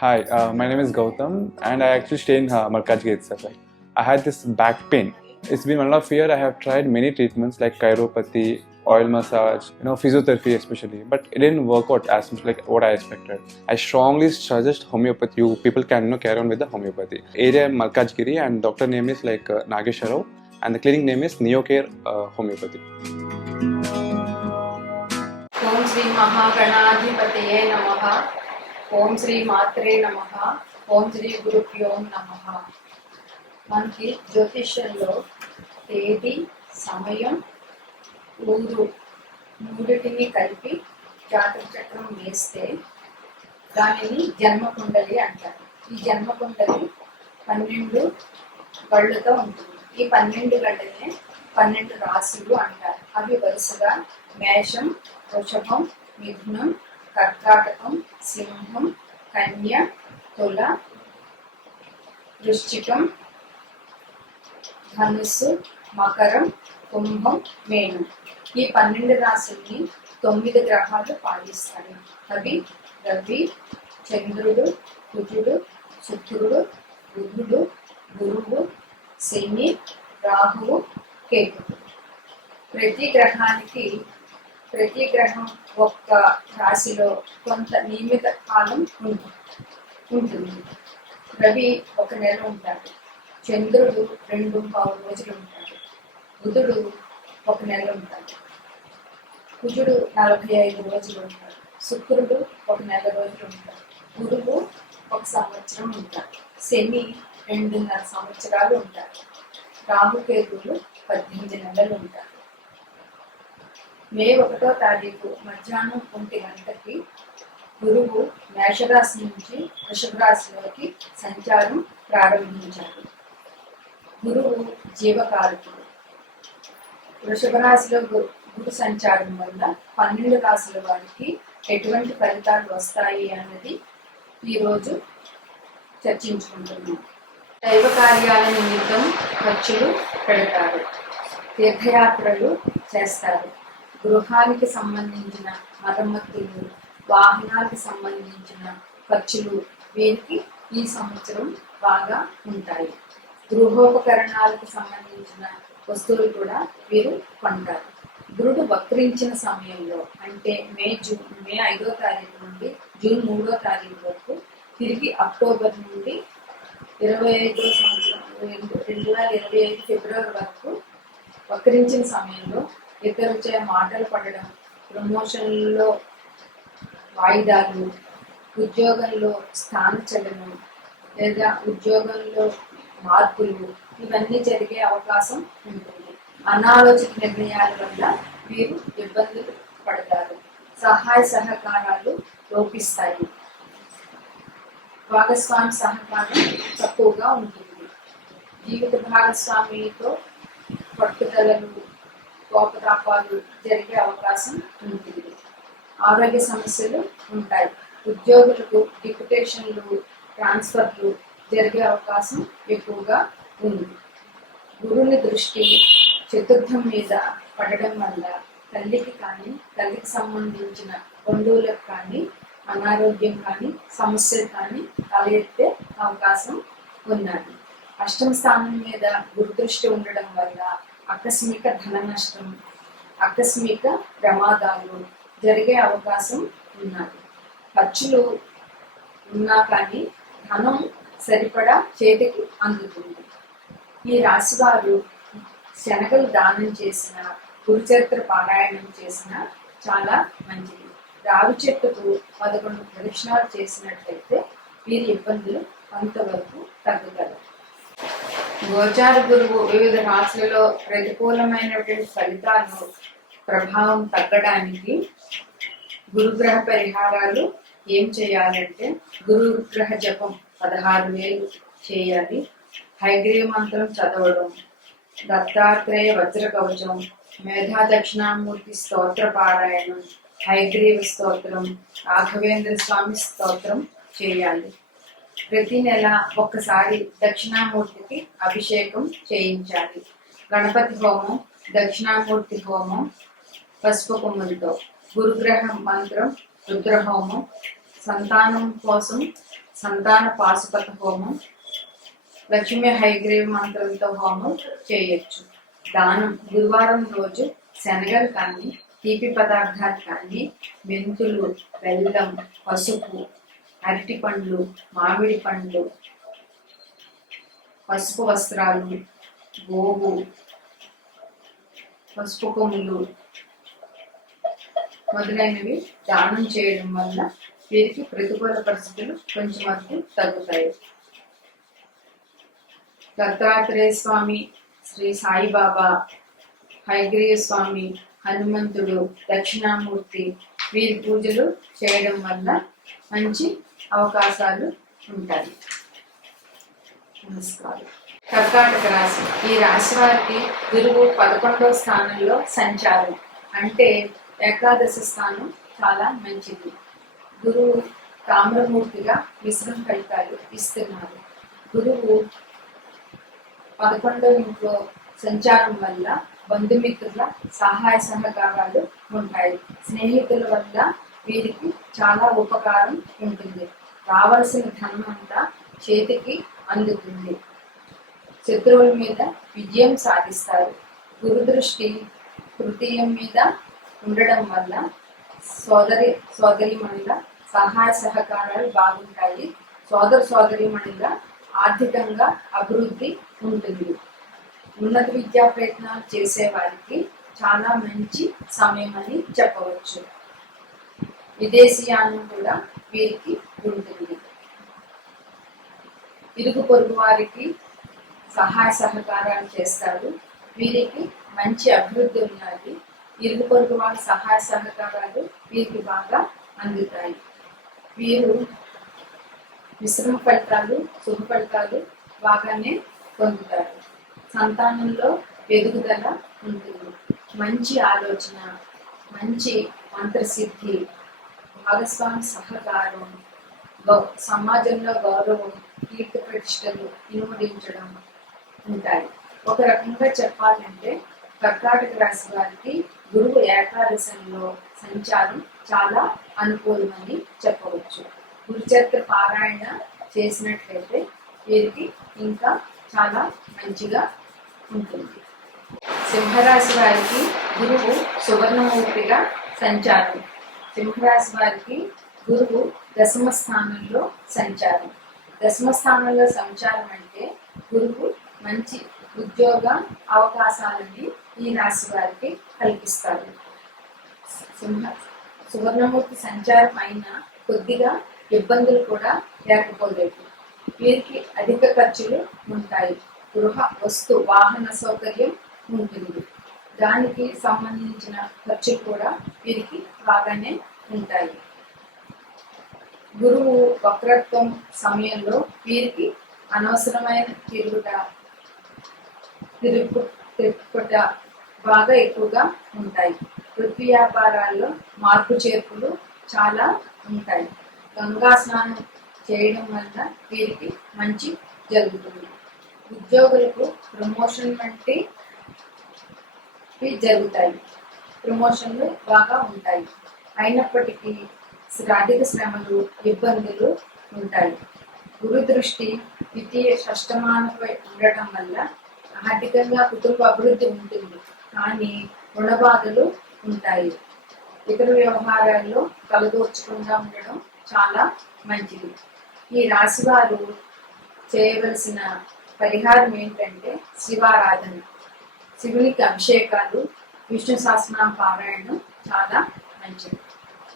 Hi, uh, my name is Gautam, and I actually stay in uh, itself. Gate. I had this back pain. It's been one and a half year. I have tried many treatments like chiropathy, oil massage, you know, physiotherapy especially, but it didn't work out as much like what I expected. I strongly suggest homeopathy. You people can you know, carry on with the homeopathy. Area Malkajgiri, and doctor name is like uh, Nageshwarov, and the clinic name is Neocare uh, Homeopathy. ओम श्री महागणाधिपतये नमः ఓం శ్రీ మాత్రే నమ. ఓం శ్రీ గురుభ్యో నమ. మనకి జ్యోతిష్యంలో తేదీ సమయం ఊరు మూడిటిని కలిపి జాతక చక్రం వేస్తే దానిని జన్మకుండలి అంటారు. ఈ జన్మకుండలి పన్నెండు గళ్ళతో ఉంటుంది. ఈ పన్నెండు గళ్ళనే పన్నెండు రాశులు అంటారు. అవి వరుసగా మేషం వృషభం మిథునం కర్కాటకం సింహం కన్య తుల వృశ్చికం ధనుస్సు మకరం కుంభం మేనం. ఈ పన్నెండు రాశుల్ని తొమ్మిది గ్రహాలు పాలిస్తాయి అవి రవి చంద్రుడు కుజుడు శుక్రుడు బుధుడు గురువు శని రాహువు కేతుడు ప్రతి గ్రహానికి ప్రతి గ్రహం ఒక్క రాశిలో కొంత నియమిత కాలం ఉంటుంది. రవి ఒక నెల ఉంటాడు. చంద్రుడు రెండు పావు రోజులు ఉంటాడు. బుధుడు ఒక నెల ఉంటాడు. కుజుడు నలభై ఐదు రోజులు ఉంటాడు. శుక్రుడు ఒక నెల రోజులు ఉంటాడు. గురువు ఒక సంవత్సరం ఉంటాడు. శని రెండున్నర సంవత్సరాలు ఉంటాడు. రాహుకేతువులు పద్దెనిమిది నెలలు ఉంటారు. మే ఒకటో తారీఖు మధ్యాహ్నం ఒంటి గంటకి గురువు మేషరాశి నుంచి వృషభ రాశిలోకి సంచారం ప్రారంభించారు. గురువు జీవకారకుడు వృషభ రాశిలో గు- గురు సంచారం వల్ల పన్నెండు రాశుల వారికి ఎటువంటి ఫలితాలు వస్తాయి అన్నది ఈరోజు చర్చించుకుంటున్నాం. దైవ కార్యాల నిమిత్తం ఖర్చులు పెడతారు. తీర్థయాత్రలు చేస్తారు. గృహానికి సంబంధించిన మరమ్మతులు వాహనాలకు సంబంధించిన ఖర్చులు వీరికి ఈ సంవత్సరం బాగా ఉంటాయి. గృహోపకరణాలకు సంబంధించిన వస్తువులు కూడా వీరు కొంటారు. గురుడు వక్రించిన సమయంలో అంటే మే జూన్ మే ఐదో తారీఖు నుండి జూన్ మూడో తారీఖు వరకు తిరిగి అక్టోబర్ నుండి ఇరవై ఐదో సంవత్సరం రెండు రెండు వేల ఇరవై ఐదు ఫిబ్రవరి వరకు వక్రించిన సమయంలో ఇతరుచే మాటలు పడడం ప్రమోషన్లో వాయిదాలు ఉద్యోగంలో స్థానచలనం లేదా ఉద్యోగంలో మార్పులు ఇవన్నీ జరిగే అవకాశం ఉంటుంది. అనాలోచిత నిర్ణయాల వల్ల మీరు ఇబ్బందులు పడతారు. సహాయ సహకారాలు లోపిస్తాయి. భాగస్వామి సహకారం తక్కువగా ఉంటుంది. జీవిత భాగస్వామితో పట్టుదలలు కోపతాపాలు జరిగే అవకాశం ఉంటుంది. ఆరోగ్య సమస్యలు ఉంటాయి. ఉద్యోగులకు డిప్యుటేషన్లు ట్రాన్స్ఫర్లు జరిగే అవకాశం ఎక్కువగా ఉంది. గురువుల దృష్టి చతుర్థం మీద పడడం వల్ల తల్లికి కానీ తల్లికి సంబంధించిన బంధువులకు కానీ అనారోగ్యం కానీ సమస్యలు కానీ తలెత్తే అవకాశం ఉన్నది. అష్టమ స్థానం మీద గురుదృష్టి ఉండడం వల్ల ఆకస్మిక ధన నష్టం ఆకస్మిక ప్రమాదాలు జరిగే అవకాశం ఉన్నది. ఖర్చులు ఉన్నా కానీ ధనం సరిపడా చేతికి అందుతుంది. ఈ రాశివారు శనగలు దానం చేసిన గురుచరిత్ర పారాయణం చేసిన చాలా మంచిది. రావి చెట్టుకు పదకొండు ప్రదక్షిణాలు చేసినట్లయితే వీరి ఇబ్బందులు కొంతవరకు తగ్గుతారు గోచార గురువు వివిధ రాశులలో ప్రతికూలమైనటువంటి ఫలితాలను ప్రభావం తగ్గడానికి గురుగ్రహ పరిహారాలు ఏం చేయాలంటే గురుగ్రహ జపం పదహారు వేలు చేయాలి. హైగ్రీవ మంత్రం చదవడం దత్తాత్రేయ వజ్ర కవచం మేధా దక్షిణామూర్తి స్తోత్ర పారాయణం హైగ్రీవ స్తోత్రం రాఘవేంద్ర స్వామి స్తోత్రం చేయాలి. ప్రతి నెల ఒక్కసారి దక్షిణామూర్తికి అభిషేకం చేయించాలి. గణపతి హోమం దక్షిణామూర్తి హోమం పసుపు కొమ్ములతో. గురుగ్రహ మంత్రం రుద్రహోమం సంతానం కోసం సంతాన పాశుపత హోమం లక్ష్మీ హైగ్రీవ్ మంత్రంతో హోమం చేయొచ్చు. దానం గురువారం రోజు శనగలు కానీ తీపి పదార్థాలు కానీ మెంతులు బెల్లం పసుపు అరటి పండ్లు మామిడి పండ్లు పసుపు వస్త్రాలు గోవు పసుపు కొమ్ములు మొదలైనవి దానం చేయడం వల్ల వీరికి ప్రతికూల పరిస్థితులు కొంచెం వరకు తగ్గుతాయి. దత్తాత్రేయ స్వామి శ్రీ సాయిబాబా హైగ్రీయ స్వామి హనుమంతుడు దక్షిణామూర్తి వీరి పూజలు చేయడం వల్ల మంచి అవకాశాలు ఉంటాయి. నమస్కారం. కర్కాటక రాశి. ఈ రాశి వారికి గురువు పదకొండవ స్థానంలో సంచారం. అంటే ఏకాదశ స్థానం చాలా మంచిది. గురువు తామ్రమూర్తిగా మిశ్రమ ఫలితాలు ఇస్తున్నారు. గురువు పదకొండవ ఇంట్లో సంచారం వల్ల బంధుమిత్రుల సహాయ సహకారాలు ఉంటాయి. స్నేహితుల వల్ల వీరికి చాలా ఉపకారం ఉంటుంది. రావాల్సిన ధనం అంతా చేతికి అందుతుంది. శత్రువుల మీద విజయం సాధిస్తారు. గురుదృష్టి తృతీయం మీద ఉండడం వల్ల సోదరి సోదరిమణుల సహాయ సహకారాలు బాగుంటాయి. సోదర సోదరిమణుల ఆర్థికంగా అభివృద్ధి ఉంటుంది. ఉన్నత విద్యా ప్రయత్నాలు చేసే వారికి చాలా మంచి సమయం అని చెప్పవచ్చు. విదేశీయానం కూడా వీరికి ఉంటుంది. ఇరుగు పొరుగు వారికి సహాయ సహకారాలు చేస్తారు. వీరికి మంచి అభివృద్ధి ఉన్నది. ఇరుగు పొరుగు వారి సహాయ సహకారాలు వీరికి బాగా అందుతాయి. వీరు మిశ్రమ ఫలితాలు శుభ ఫలితాలు బాగానే పొందుతారు. సంతానంలో ఎదుగుదల ఉంటుంది. మంచి ఆలోచన మంచి మంత్రసిద్ధి భాగస్వామి సహకారం గౌ సమాజంలో గౌరవం కీర్తి ప్రతిష్టలు ఇనుమడించడం ఉంటాయి. ఒక రకంగా చెప్పాలంటే కర్కాటక రాశి వారికి గురువు ఏకాదశంలో సంచారం చాలా అనుకూలమని చెప్పవచ్చు. గురుచరిత్ర పారాయణ చేసినట్లయితే వీరికి ఇంకా చాలా మంచిగా ఉంటుంది. సింహరాశి వారికి గురువు సువర్ణమూర్తిగా సంచారం. సింహరాశి వారికి గురువు దశమ స్థానంలో సంచారం. దశమ స్థానంలో సంచారం అంటే గురువు మంచి ఉద్యోగ అవకాశాలని ఈ రాశి వారికి కల్పిస్తారు సింహ సువర్ణమూర్తి సంచారం అయిన కొద్దిగా ఇబ్బందులు కూడా లేకపోలేదు. వీరికి అధిక ఖర్చులు ఉంటాయి. గృహ వస్తు వాహన సౌకర్యం ఉంటుంది. దానికి సంబంధించిన ఖర్చులు కూడా వీరికి బాగానే ఉంటాయి. గురువు వక్రత్వం సమయంలో వీరికి అనవసరమైన తిరుగుట తిరుగు తిరుగుట బాగా ఎక్కువగా ఉంటాయి. వృత్తి వ్యాపారాల్లో మార్పు చేర్పులు చాలా ఉంటాయి. గంగా స్నానం చేయడం వల్ల వీరికి మంచి జరుగుతుంది. ఉద్యోగులకు ప్రమోషన్ వంటి జరుగుతాయి. ప్రమోషన్లు బాగా ఉంటాయి. అయినప్పటికీ ఆర్థిక శ్రమలు ఇబ్బందులు ఉంటాయి. గురు దృష్టి ద్వితీయ షష్టమానపై ఉండటం వల్ల ఆర్థికంగా కుటుంబ అభివృద్ధి ఉంటుంది. కానీ రుణబాధలు ఉంటాయి. ఇతర వ్యవహారాల్లో కలదోర్చకుండా ఉండడం చాలా మంచిది. ఈ రాశి వారు చేయవలసిన పరిహారం ఏంటంటే శివారాధన. శివునికి అభిషేకాలు విష్ణు సహస్రనామ పారాయణం చాలా మంచిది.